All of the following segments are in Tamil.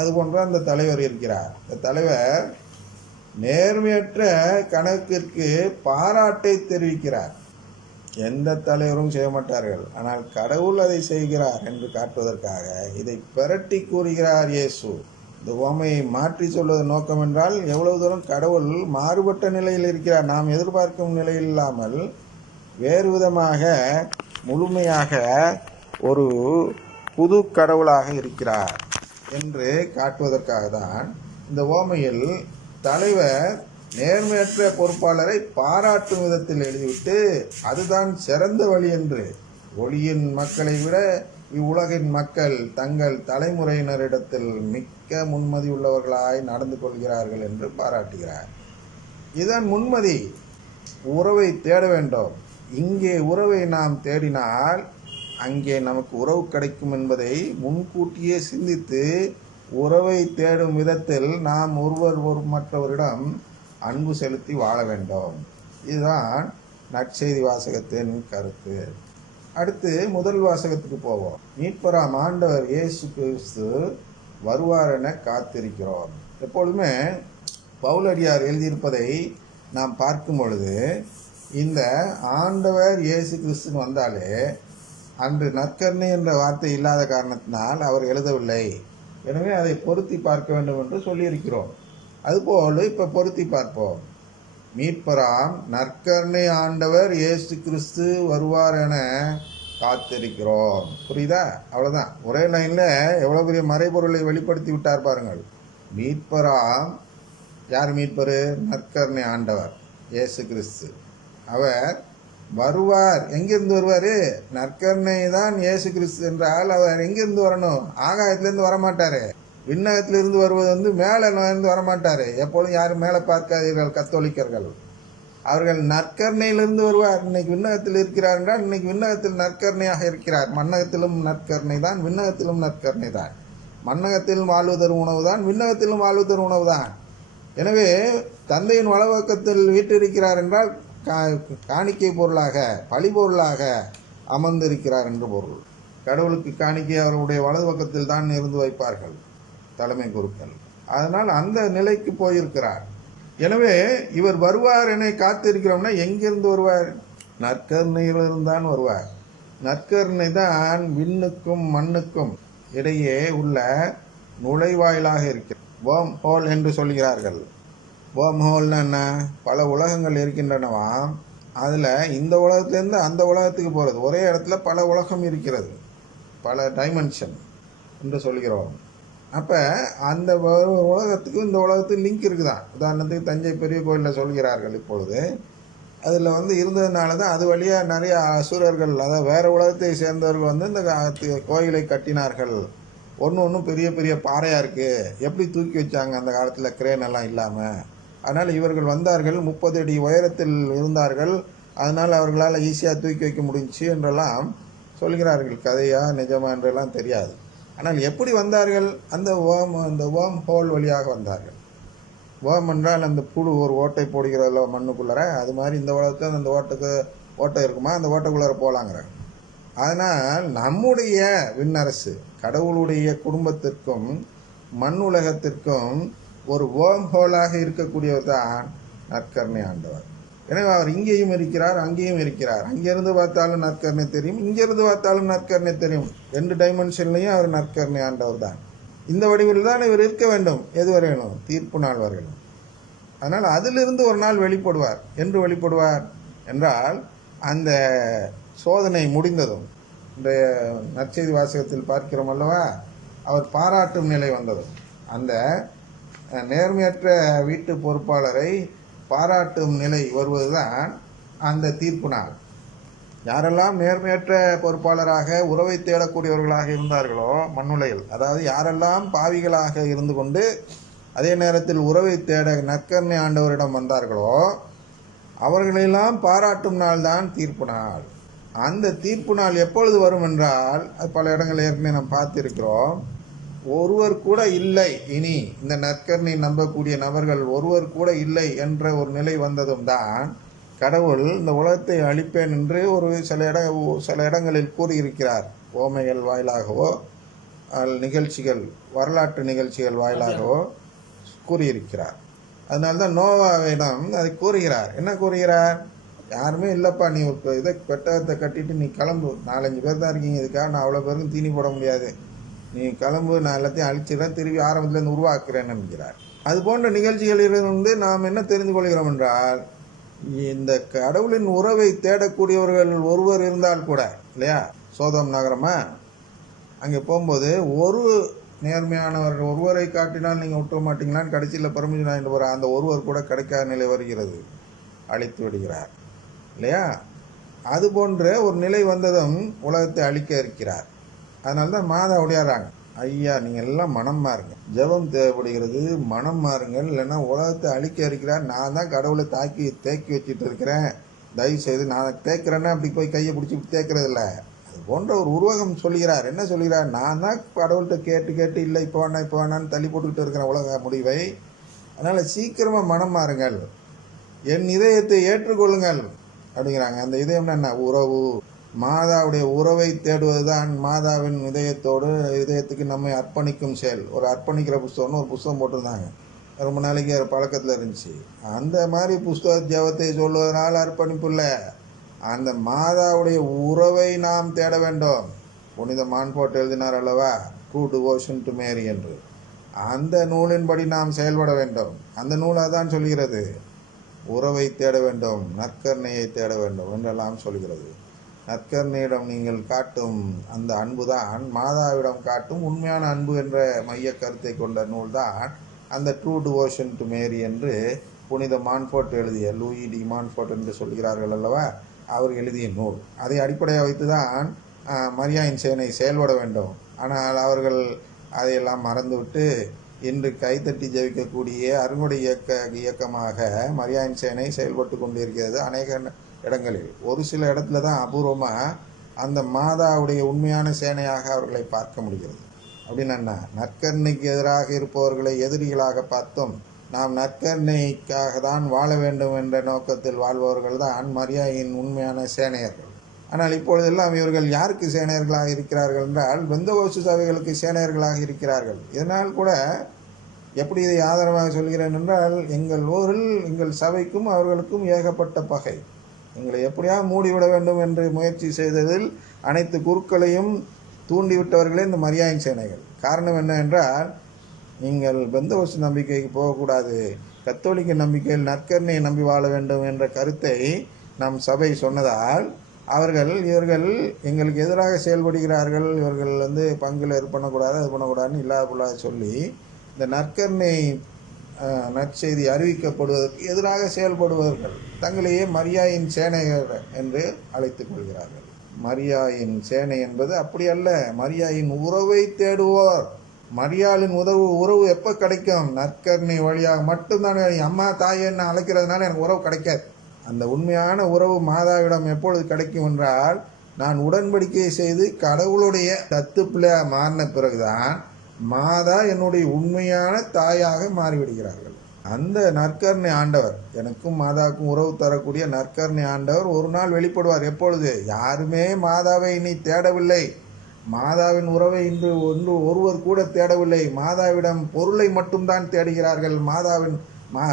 அதுபோன்று அந்த தலைவர் இருக்கிறார். இந்த தலைவர் நேர்மையற்ற கணக்கிற்கு பாராட்டை தெரிவிக்கிறார். எந்த தலைவரும் செய்ய மாட்டார்கள், ஆனால் கடவுள் அதை செய்கிறார் என்று காட்டுவதற்காக இதை பிரட்டி கூறுகிறார் இயேசு. இந்த உவமையை மாற்றி சொல்வதன் நோக்கம் என்றால் எவ்வளவு தூரம் கடவுள் மாறுபட்ட நிலையில் இருக்கிறார், நாம் எதிர்பார்க்கும் நிலையில் இல்லாமல் வேறு விதமாக முழுமையாக ஒரு புது கடவுளாக இருக்கிறார் என்று காட்டுவதற்காக தான் இந்த உவமையில் தலைவர் நேர்மையற்ற பொறுப்பாளரை பாராட்டும் விதத்தில் எழுதிவிட்டு அதுதான் சிறந்த வழி என்று, ஒளியின் மக்களை விட இவ்வுலகின் மக்கள் தங்கள் தலைமுறையினரிடத்தில் மிக்க முன்மதி உள்ளவர்களாய் நடந்து கொள்கிறார்கள் என்று பாராட்டுகிறார். இதுதான் முன்மதி. உறவை தேட வேண்டும். இங்கே உறவை நாம் தேடினால் அங்கே நமக்கு உறவு கிடைக்கும் என்பதை முன்கூட்டியே சிந்தித்து உறவை தேடும் விதத்தில் நாம் ஒருவர் மற்றவரிடம் அன்பு செலுத்தி வாழ வேண்டும். இதுதான் நற்செய்தி வாசகத்தின் கருத்து. அடுத்து முதல் வாசகத்துக்கு போவோம். மீட்பராம் ஆண்டவர் இயேசு கிறிஸ்து வருவார் என காத்திருக்கிறோம். எப்பொழுதுமே பவுலடியார் எழுதியிருப்பதை நாம் பார்க்கும் பொழுது இந்த ஆண்டவர் இயேசு கிறிஸ்துன்னு வந்தாலே அன்று நற்கருணை என்ற வார்த்தை இல்லாத காரணத்தினால் அவர் எழுதவில்லை. எனவே அதை பொருத்தி பார்க்க வேண்டும் என்று சொல்லியிருக்கிறோம். அதுபோல் இப்போ பொருத்தி பார்ப்போம். மீட்பராம் நற்கருணை ஆண்டவர் இயேசு கிறிஸ்து வருவார் என காத்திருக்கிறோம். புரியுதா? அவ்வளோதான். ஒரே லைனில் எவ்வளோ பெரிய மறைபொருளை வெளிப்படுத்தி விட்டார் பாருங்கள். மீட்பராம் யார் மீட்பரு? நற்கருணை ஆண்டவர் இயேசு கிறிஸ்து. அவர் வருவார். எங்கிருந்து வருவார்? நற்கருணை தான் இயேசு கிறிஸ்து என்றால் அவர் எங்கிருந்து வரணும்? ஆகாயத்திலேருந்து வரமாட்டார். விண்ணகத்திலிருந்து வருவது மேலே இருந்து வரமாட்டார். எப்பொழுதும் யாரும் மேலே பார்க்காதீர்கள் கத்தோலிக்கர்கள். அவர்கள் நற்கருணையிலிருந்து வருவார். இன்னைக்கு விண்ணகத்தில் இருக்கிறார் என்றால் இன்னைக்கு விண்ணகத்தில் நற்கருணையாக இருக்கிறார். மண்ணகத்திலும் நற்கருணை தான், விண்ணகத்திலும் நற்கருணை தான். மண்ணகத்திலும் வாழ்வு தரும் உணவு தான், விண்ணகத்திலும் வாழ்வு தரும் உணவு தான். எனவே தந்தையின் வலப்பக்கத்தில் வீற்றிருக்கிறார் என்றால் காணிக்கை பொருளாக, பழி பொருளாக அமர்ந்திருக்கிறார் என்று பொருள். கடவுளுக்கு காணிக்கை அவருடைய வலது பக்கத்தில் தான் இருந்து வைப்பார்கள் தலைமை குருக்கள். அதனால் அந்த நிலைக்கு போயிருக்கிறார். எனவே இவர் வருவார் என காத்திருக்கிறோம்னா எங்கிருந்து வருவார்? நற்கருணையிலிருந்து தான் வருவார். நற்கருணை தான் விண்ணுக்கும் மண்ணுக்கும் இடையே உள்ள நுழைவாயிலாக இருக்கிறது. வேர்ம் ஹோல் என்று சொல்கிறார்கள். வேர்ம் ஹோல்னா என்ன? பல உலகங்கள் இருக்கின்றனவா, அதில் இந்த உலகத்திலேருந்து அந்த உலகத்துக்கு போகிறது. ஒரே இடத்துல பல உலகம் இருக்கிறது, பல டைமென்ஷன் என்று சொல்கிறோம். அப்போ அந்த உலகத்துக்கு இந்த உலகத்துக்கு லிங்க் இருக்குதான். உதாரணத்துக்கு தஞ்சை பெரிய கோயிலில் சொல்கிறார்கள். இப்பொழுது அதில் இருந்ததுனால தான் அது வழியாக நிறைய அசுரர்கள், அதாவது வேறு உலகத்தை சேர்ந்தவர்கள் இந்த கோயிலை கட்டினார்கள். ஒன்றும் பெரிய பெரிய பாறையாக இருக்குது, எப்படி தூக்கி வச்சாங்க அந்த காலத்தில் கிரேன் எல்லாம் இல்லாமல். அதனால் இவர்கள் வந்தார்கள், 30 அடி உயரத்தில் இருந்தார்கள், அதனால் அவர்களால் ஈஸியாக தூக்கி வைக்க முடிஞ்சிச்சு என்றெல்லாம் சொல்கிறார்கள். கதையா நிஜமா என்றெல்லாம் தெரியாது. ஆனால் எப்படி வந்தார்கள்? அந்த வேர்ம் ஹோல் வழியாக வந்தார்கள். வேர்ம் என்றால் அந்த புழு ஒரு ஓட்டை போடுகிறதில்ல மண்ணுக்குள்ளார, அது மாதிரி இந்த உலகத்தில் அந்த ஓட்டை இருக்குமா, அந்த ஓட்டைக்குள்ளார போகலாங்கிறாங்க. அதனால் நம்முடைய விண்ணரசு கடவுளுடைய குடும்பத்திற்கும் மண் உலகத்திற்கும் ஒரு வேர்ம் ஹோலாக இருக்கக்கூடியவர் தான் நற்கருணை ஆண்டவர். எனவே அவர் இங்கேயும் இருக்கிறார், அங்கேயும் இருக்கிறார். அங்கிருந்து பார்த்தாலும் நற்கருணை தெரியும், இங்கிருந்து பார்த்தாலும் நற்கருணை தெரியும். 2 டைமென்ஷன்லையும் அவர் நற்கருணை ஆண்டவர் தான். இந்த வடிவில் தான் இவர் இருக்க வேண்டும். எது வரையணும்? தீர்ப்பு நாள் வரையணும். அதனால் அதிலிருந்து ஒரு நாள் வெளிப்படுவார். என்று வெளிப்படுவார் என்றால் அந்த சோதனை முடிந்ததும், இந்த நற்செய்தி வாசகத்தில் பார்க்கிறோம் அல்லவா, அவர் பாராட்டும் நிலை வந்ததும், அந்த நேர்மையற்ற வீட்டு பொறுப்பாளரை பாராட்டும் நிலை வருவதுதான் அந்த தீர்ப்பு நாள். யாரெல்லாம் நேர்மையற்ற பொறுப்பாளராக உறவை தேடக்கூடியவர்களாக இருந்தார்களோ மண்ணுலையில், அதாவது யாரெல்லாம் பாவிகளாக இருந்து கொண்டு அதே நேரத்தில் உறவை தேட நற்கருணை ஆண்டவரிடம் வந்தார்களோ அவர்களெல்லாம் பாராட்டும் நாள் தான் தீர்ப்பு நாள். அந்த தீர்ப்பு நாள் எப்பொழுது வரும் என்றால், அது பல இடங்கள் ஏற்கனவே நாம் பார்த்திருக்கிறோம். ஒருவர் கூட இல்லை, இனி இந்த நற்கருணை நம்பக்கூடிய நபர்கள் ஒருவர் கூட இல்லை என்ற ஒரு நிலை வந்ததும் தான் கடவுள் இந்த உலகத்தை அழிப்பேன் என்று சில இடங்களில் கூறியிருக்கிறார். ஓமைகள் வாயிலாகவோ நிகழ்ச்சிகள், வரலாற்று நிகழ்ச்சிகள் வாயிலாகவோ கூறியிருக்கிறார். அதனால்தான் நோவாவிடம் அதை கூறுகிறார். என்ன கூறுகிறார்? யாருமே இல்லைப்பா, நீ ஒரு இதை பெட்டகத்தை கட்டிட்டு நீ கிளம்பு, 4-5 பேர் தான் இருக்கீங்க, இதுக்காக நான் அவ்வளோ பேருக்கும் தீனி போட முடியாது, நீ கிளம்பு, நான் எல்லாத்தையும் அழிச்சிடறேன், திரும்பி ஆரம்பத்துலேருந்து உருவாக்குறேன்னு என்கிறார். அது போன்ற நிகழ்ச்சிகளிலிருந்து நாம் என்ன தெரிந்து கொள்கிறோம் என்றால், இந்த கடவுளின் உறவை தேடக்கூடியவர்கள் ஒருவர் இருந்தால் கூட, இல்லையா, சோதோம் நகரமா அங்கே போகும்போது ஒரு நேர்மையானவர் ஒருவரை காட்டினால் நீங்கள் விட்டுற மாட்டீங்களான்னு கடைசியில் பர்மிஷன் வாங்கிட்டு போகிற அந்த ஒருவர் கூட கிடைக்காத நிலை வருகிறது, அழித்து விடுகிறார், இல்லையா? அது போன்ற ஒரு நிலை வந்ததும் உலகத்தை அழிக்க இருக்கிறார். அதனால தான் மாதா உடையாறாங்க, ஐயா நீங்கள் எல்லாம் மனம் மாறுங்க, ஜெபம் தேவைப்படுகிறது, மனம் மாறுங்கள், இல்லைன்னா உலகத்தை அழிக்க இருக்கிறார். நான் தான் கடவுளை தேக்கி வச்சுட்டு இருக்கிறேன், தயவு செய்து நான் தேக்கிறேன்னா அப்படி போய் கையை பிடிச்சி தேக்கிறது இல்லை. அது போன்ற ஒரு உருவகம் சொல்கிறார். என்ன சொல்கிறார்? நான் தான் கடவுள்கிட்ட கேட்டு இல்லை இப்போ வேணான்னு தள்ளி போட்டுக்கிட்டு இருக்கிறேன் உலக முடிவை. அதனால் சீக்கிரமாக மனம் மாறுங்கள், என் இதயத்தை ஏற்றுக்கொள்ளுங்கள் அப்படிங்கிறாங்க. அந்த இதயம்னா என்ன? உறவு. மாதாவுடைய உறவை தேடுவது தான் மாதாவின் இதயத்துக்கு நம்மை அர்ப்பணிக்கும் செயல். ஒரு அர்ப்பணிக்கிற புஸ்தகம்னு ஒரு புஸ்தகம் போட்டிருந்தாங்க, ரொம்ப நாளைக்கு பழக்கத்தில் இருந்துச்சு. அந்த மாதிரி புஸ்தக ஜெபத்தை சொல்வதனால் அர்ப்பணிப்பு இல்லை, அந்த மாதாவுடைய உறவை நாம் தேட வேண்டும். புனித மான்ஃபோர்ட் எழுதினார் அல்லவா, ட்ரூ டிவோஷன் டு மேரி என்று. அந்த நூலின்படி நாம் செயல்பட வேண்டும். அந்த நூல் அதான் சொல்கிறது, உறவை தேட வேண்டும், நற்கருணையை தேட வேண்டும் என்றெல்லாம் சொல்கிறது. நற்கருணையிடம் நீங்கள் காட்டும் அந்த அன்பு தான் மாதாவிடம் காட்டும் உண்மையான அன்பு என்ற மைய கருத்தை கொண்ட நூல் தான் அந்த ட்ரூ டிவோஷன் டு மேரி என்று புனித மான்ஃபோர்ட் எழுதிய, லூயி டி மான்ஃபோர்ட் என்று சொல்கிறார்கள் அல்லவா, அவர் எழுதிய நூல். அதை அடிப்படையாக வைத்து தான் மரியாயின் சேனை செயல்பட வேண்டும். ஆனால் அவர்கள் அதையெல்லாம் மறந்துவிட்டு இன்று கைத்தட்டி ஜெபிக்கக்கூடிய அருங்குடை இயக்கமாக மரியாயின் சேனை செயல்பட்டு கொண்டிருக்கிறது அநேக இடங்களில். ஒரு சில இடத்துல தான் அபூர்வமாக அந்த மாதாவுடைய உண்மையான சேனையாக அவர்களை பார்க்க முடிகிறது. அப்படின்னு என்ன? நற்கருணைக்கு எதிராக இருப்பவர்களை எதிரிகளாக பார்த்தோம், நாம் நற்கருணைக்காக தான் வாழ வேண்டும் என்ற நோக்கத்தில் வாழ்பவர்கள் தான் மரியாயின் உண்மையான சேனையர்கள். ஆனால் இப்பொழுதெல்லாம் இவர்கள் யாருக்கு சேனையர்களாக இருக்கிறார்கள் என்றால், பெந்தகோஸ்து சபைகளுக்கு சேனையர்களாக இருக்கிறார்கள். இதனால் கூட எப்படி இதை ஆதரவாக சொல்கிறேன் என்றால், எங்கள் ஊரில் எங்கள் சபைக்கும் அவர்களுக்கும் ஏகப்பட்ட பகை. எங்களை எப்படியாவது மூடிவிட வேண்டும் என்று முயற்சி செய்ததில் அனைத்து குருக்களையும் தூண்டிவிட்டவர்களே இந்த மரியாயின் சேனைகள். காரணம் என்ன என்றால், நீங்கள் பெந்தகோஸ்து நம்பிக்கைக்கு போகக்கூடாது, கத்தோலிக்க நம்பிக்கையில் நற்கருணையை நம்பி வாழ வேண்டும் என்ற கருத்தை நம் சபை சொன்னதால் இவர்கள் எங்களுக்கு எதிராக செயல்படுகிறார்கள், இவர்கள் பங்கில் இது பண்ணக்கூடாது அது பண்ணக்கூடாதுன்னு இல்லாத சொல்லி இந்த நற்கருணை நற்செய்தி அறிவிக்கப்படுவதற்கு எதிராக செயல்படுவர்கள் தங்களையே மரியாயின் சேனைகள் என்று அழைத்துக் கொள்கிறார்கள். மரியாயின் சேனை என்பது அப்படி அல்ல, மரியாயின் உறவை தேடுவோர். மரியாளின் உறவு எப்போ கிடைக்கும்? நற்கருணை வழியாக மட்டும்தான். அம்மா தாயன்னு அழைக்கிறதுனால எனக்கு உறவு கிடைக்காது. அந்த உண்மையான உறவு மாதாவிடம் எப்பொழுது கிடைக்கும் என்றால், நான் உடன்படிக்கை செய்து கடவுளுடைய தத்து பிள்ளையாக மாறின பிறகுதான் மாதா என்னுடைய உண்மையான தாயாக மாறிவிடுகிறார்கள். அந்த நற்கருணை ஆண்டவர், எனக்கும் மாதாவுக்கும் உறவு தரக்கூடிய நற்கருணை ஆண்டவர் ஒரு நாள் வெளிப்படுவார். எப்பொழுது? யாருமே மாதாவை இனி தேடவில்லை, மாதாவின் உறவை இன்று ஒருவர் கூட தேடவில்லை, மாதாவிடம் பொருளை மட்டும்தான் தேடுகிறார்கள்.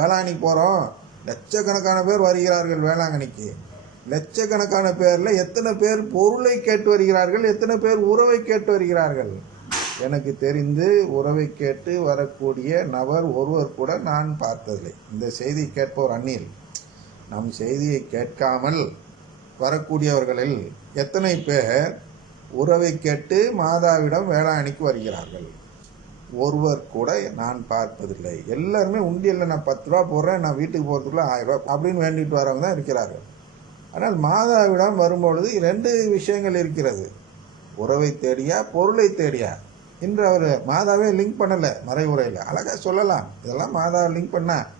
வேளாங்கண்ணி போகிறோம், லட்சக்கணக்கான பேர் வருகிறார்கள் வேளாங்கண்ணிக்கு. லட்சக்கணக்கான பேரில் எத்தனை பேர் பொருளை கேட்டு வருகிறார்கள், எத்தனை பேர் உறவை கேட்டு வருகிறார்கள்? எனக்கு தெரிந்து உறவை கேட்டு வரக்கூடிய நபர் ஒருவர் கூட நான் பார்த்ததில்லை. இந்த செய்தி கேட்பவர் அந்நியர். நம் செய்தியை கேட்காமல் வரக்கூடியவர்களில் எத்தனை பேர் உறவை கேட்டு மாதாவிடம் வேளாங்கண்ணிக்கு வருகிறார்கள்? ஒருவர் கூட நான் பார்ப்பதில்லை. எல்லாருமே உண்டியலில் நான் 10 ரூபா போடுறேன், நான் வீட்டுக்கு போகிறதுக்குள்ள 1000 ரூபா அப்படின்னு வேண்டிட்டு வரவங்க தான் இருக்கிறார்கள். ஆனால் மாதாவிடம் வரும்பொழுது 2 விஷயங்கள் இருக்கிறது, உறவை தேடியா பொருளை தேடியா. இன்று அவர் மாதாவே லிங்க் பண்ணலை மறைவுரையில், அழகாக சொல்லலாம். இதெல்லாம் மாதாவை லிங்க் பண்ணால்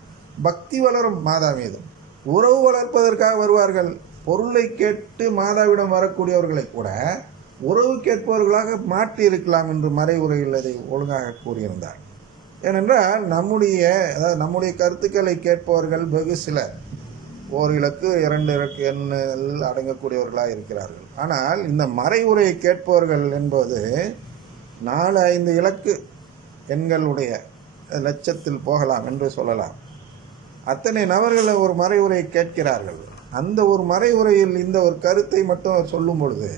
பக்தி வளரும் மாதா மீது. உறவு வளர்ப்பதற்காக வருவார்கள். பொருளை கேட்டு மாதாவிடம் வரக்கூடியவர்களை கூட உறவு கேட்பவர்களாக மாற்றி இருக்கலாம் என்று மறைவுரையில் அதை ஒழுங்காக கூறியிருந்தார். ஏனென்றால் நம்முடைய கருத்துக்களை கேட்பவர்கள் வெகு சிலர், ஓர் இலக்கு 2 இலக்கு எண்ணில் அடங்கக்கூடியவர்களாக இருக்கிறார்கள். ஆனால் இந்த மறைவுரையை கேட்பவர்கள் என்பது 4-5 இலக்கு எண்களுடைய லட்சத்தில் போகலாம் என்று சொல்லலாம். அத்தனை நபர்களை ஒரு மறைவுரை கேட்கிறார்கள். அந்த ஒரு மறைவுரையில் இந்த ஒரு கருத்தை மட்டும் சொல்லும் பொழுது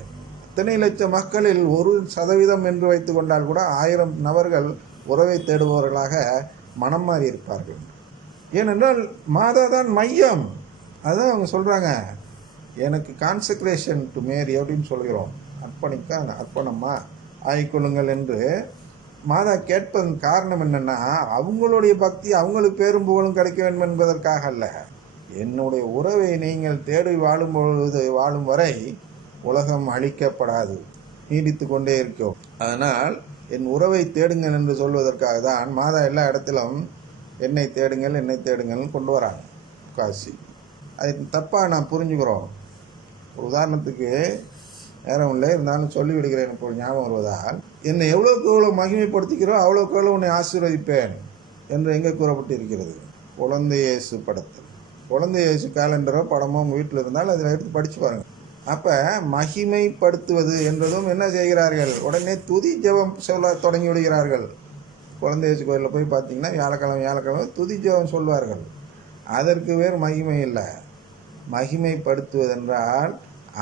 அத்தனை லட்சம் மக்களில் 1% என்று வைத்து கொண்டால் கூட 1000 நபர்கள் உறவை தேடுபவர்களாக மனம் மாறி இருப்பார்கள். ஏனென்றால் மாதா தான் மையம். அதுதான் அவங்க சொல்கிறாங்க, எனக்கு கான்சக்ரேஷன் டு மேரி அப்படின்னு சொல்கிறோம், அர்ப்பணமா ஆகிக்கொள்ளுங்கள் என்று மாதா கேட்பதன் காரணம் என்னன்னா, அவங்களுடைய பக்தி அவங்களுக்கு பேரும் புகழும் கிடைக்க வேண்டும் என்பதற்காக அல்ல. என்னுடைய உறவை நீங்கள் தேடி வாழும் வரை உலகம் அழிக்கப்படாது, நீடித்து கொண்டே இருக்கும். அதனால் என் உறவை தேடுங்கள் என்று சொல்வதற்காக தான் மாதா எல்லா இடத்திலும் என்னை தேடுங்கள்னு கொண்டு வராங்க காசி. அது தப்பாக நான் புரிஞ்சுக்கிறோம். ஒரு உதாரணத்துக்கு நேரம் இல்லை, இருந்தாலும் சொல்லிவிடுகிறேன். இப்போ ஞாபகம் வருவதால், என்னை எவ்வளோக்கு எவ்வளோ மகிமைப்படுத்திக்கிறோம் அவ்வளோக்கு எவ்வளோ உன்னை ஆசீர்வதிப்பேன் என்று எங்கே கூறப்பட்டிருக்கிறது? குழந்தை இயேசு படத்தில். குழந்தை இயேசு கேலண்டரோ படமோ உங்கள் வீட்டில் இருந்தால் அதில் எடுத்து படித்து பாருங்கள். அப்போ மகிமைப்படுத்துவது என்றதும் என்ன செய்கிறார்கள்? உடனே துதி ஜெபம் சொல்ல தொடங்கி விடுகிறார்கள். குழந்தை இயேசு கோயிலில் போய் பார்த்தீங்கன்னா வியாழக்கிழமை துதி ஜெபம் சொல்வார்கள். அதற்கு வேறு மகிமை இல்லை. மகிமைப்படுத்துவதென்றால்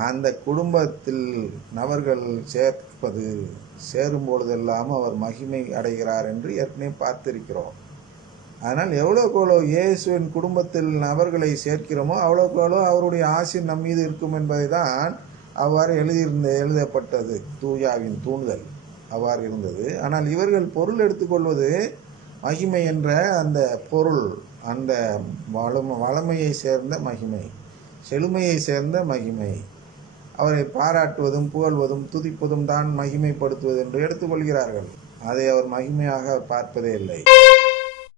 அந்த குடும்பத்தில் நபர்கள் சேரும் பொழுதெல்லாம் அவர் மகிமை அடைகிறார் என்று ஏற்கனவே பார்த்திருக்கிறோம். அதனால் எவ்வளோக்கு எவ்வளோ இயேசுவின் குடும்பத்தில் நபர்களை சேர்க்கிறோமோ அவ்வளோக்கு எவ்வளோ அவருடைய ஆசை நம் மீது இருக்கும் என்பதை தான் அவ்வாறு எழுதப்பட்டது. தூயாவின் தூண்டுதல் அவ்வாறு இருந்தது. ஆனால் இவர்கள் பொருள் எடுத்துக்கொள்வது மகிமை என்ற அந்த பொருள், அந்த வளமையை சேர்ந்த மகிமை, செழுமையை சேர்ந்த மகிமை, அவரை பாராட்டுவதும் புகழ்வதும் துதிப்பதும் தான் மகிமைப்படுத்துவது என்று எடுத்துக்கொள்கிறார்கள். அதை அவர் மகிமையாக பார்ப்பதே இல்லை.